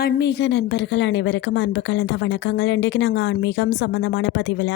ஆன்மீக நண்பர்கள் அனைவருக்கும் அன்பு கலந்த வணக்கங்கள். இன்றைக்கு நாங்கள் ஆன்மீகம் சம்பந்தமான பதிவில்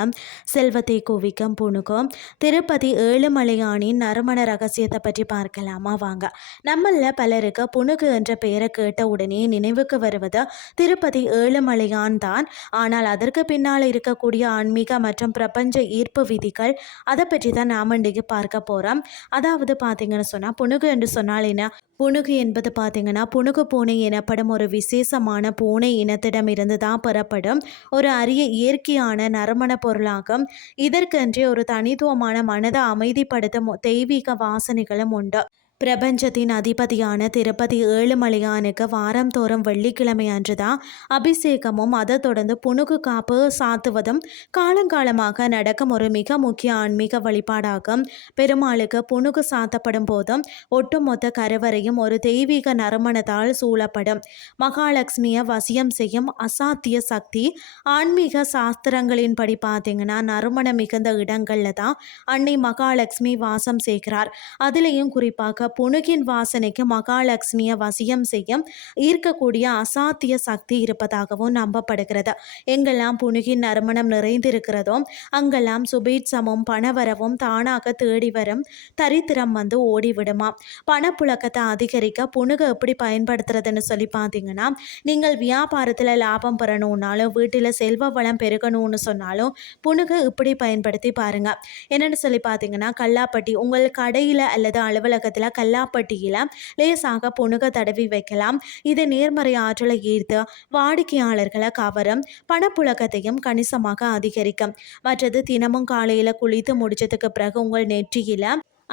செல்வத்தை குவிக்கும் புணுகம் திருப்பதி ஏழுமலையானின் நறுமண ரகசியத்தை பற்றி பார்க்கலாமா வாங்க. நம்மளில் பலருக்கு புணுகு என்ற பெயரை கேட்ட உடனே நினைவுக்கு வருவது திருப்பதி ஏழுமலையான் தான். ஆனால் அதற்கு பின்னால் இருக்கக்கூடிய ஆன்மீக மற்றும் பிரபஞ்ச ஈர்ப்பு விதிகள், அதை பற்றி தான் நாம் இன்றைக்கு பார்க்க போகிறோம். அதாவது பார்த்தீங்கன்னு சொன்னால் புணுகு என்று சொன்னால் என்ன? புணுகு என்பது பார்த்திங்கன்னா புணுகு பூனை எனப்படும் ஒரு விசேஷமான பூனை இனத்திடமிருந்து தான் பெறப்படும் ஒரு அரிய இயற்கையான நறுமண பொருளாகும். இதற்கென்றே ஒரு தனித்துவமான மனதை அமைதிப்படுத்தும் தெய்வீக வாசனைகளும் உண்டு. பிரபஞ்சத்தின் அதிபதியான திருப்பதி ஏழுமலையானுக்கு வாரந்தோறும் வெள்ளிக்கிழமை அன்றுதான் அபிஷேகமும் அதை தொடர்ந்து புணுகு காப்பு சாத்துவதும் காலங்காலமாக நடக்கும் ஒரு மிக முக்கிய ஆன்மீக வழிபாடாகும். பெருமாளுக்கு புணுகு சாத்தப்படும் போதும் ஒட்டுமொத்த கருவறையும் ஒரு தெய்வீக நறுமணத்தால் சூழப்படும். மகாலட்சுமியை வசியம் செய்யும் அசாத்திய சக்தி. ஆன்மீக சாஸ்திரங்களின்படி பார்த்தீங்கன்னா நறுமணம் மிகுந்த இடங்கள்ல தான் அன்னை மகாலட்சுமி வாசம் செய்கிறார். அதுலேயும் குறிப்பாக புணுகின் வாசனைக்கு மகாலட்சுமியை வசியம் செய்யும் ஈர்க்கக்கூடிய அசாத்திய சக்தி இருப்பதாகவும் நம்பப்படுகிறது. எங்கெல்லாம் புணுகின் நறுமணம் நிறைந்திருக்கிறதோ அங்கெல்லாம் சுபீட்சமும் பணவரவும் தானாக தேடி வரும். தரித்திரம் வந்து ஓடிவிடுமா. பணப்புழக்கத்தை அதிகரிக்க புணுகை எப்படி பயன்படுத்துறதுன்னு சொல்லி பார்த்தீங்கன்னா, நீங்கள் வியாபாரத்தில் லாபம் பெறணும்னாலும் வீட்டில் செல்வ வளம் பெருகணும்னு சொன்னாலும் புணுகை இப்படி பயன்படுத்தி பாருங்க. என்னென்னு சொல்லி பார்த்தீங்கன்னா, கல்லாப்பட்டி உங்கள் கடையில் அல்லது அலுவலகத்தில் கல்லாப்பட்டியில் லேசாக புணுக தடவி வைக்கலாம். இது நேர்மறை ஆற்றலை ஈர்த்து வாடிக்கையாளர்களை கவரும். பணப்புழக்கத்தையும் கணிசமாக அதிகரிக்கும். மற்றது தினமும் காலையில் குளித்து முடிச்சதுக்கு பிறகு உங்கள் நெற்றியில்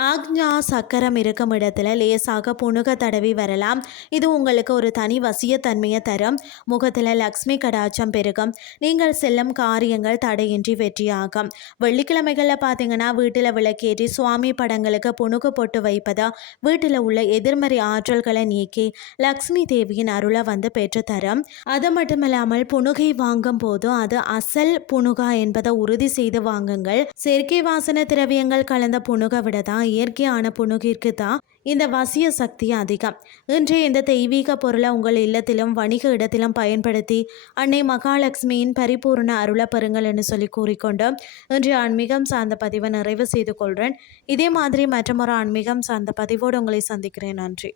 ஆக்ஞா சக்கரம் இருக்கும் இடத்துல லேசாக புணுக தடவி வரலாம். இது உங்களுக்கு ஒரு தனி வசியத்தன்மையை தரும். முகத்தில் லக்ஷ்மி கடாட்சம் பெருகும். நீங்கள் செல்லும் காரியங்கள் தடையின்றி வெற்றியாகும். வெள்ளிக்கிழமைகளில் பார்த்தீங்கன்னா வீட்டில் விளக்கேற்றி சுவாமி படங்களுக்கு புணுகு போட்டு வைப்பதா வீட்டில் உள்ள எதிர்மறை ஆற்றல்களை நீக்கி லக்ஷ்மி தேவியின் அருளை வந்து பெற்று தரும். அது மட்டுமில்லாமல் புணுகை வாங்கும் போது அது அசல் புணுகா என்பதை உறுதி செய்து வாங்குங்கள். செயற்கை வாசன திரவியங்கள் கலந்த புணுகை விட தான் இயற்கையான புணுகிற்கு தான் இந்த வசிய சக்தி அதிகம். இன்றைய இந்த தெய்வீக பொருளை உங்கள் இல்லத்திலும் வணிக இடத்திலும் பயன்படுத்தி அன்னை மகாலட்சுமியின் பரிபூர்ண அருளை பெறுங்கள் என்று சொல்லி கூறிக்கொண்டு இன்றைய ஆன்மீகம் சார்ந்த பதிவை நிறைவு செய்து கொள்கிறேன். இதே மாதிரி மற்றொரு ஆன்மீகம் சார்ந்த பதிவோடு உங்களை சந்திக்கிறேன். நன்றி.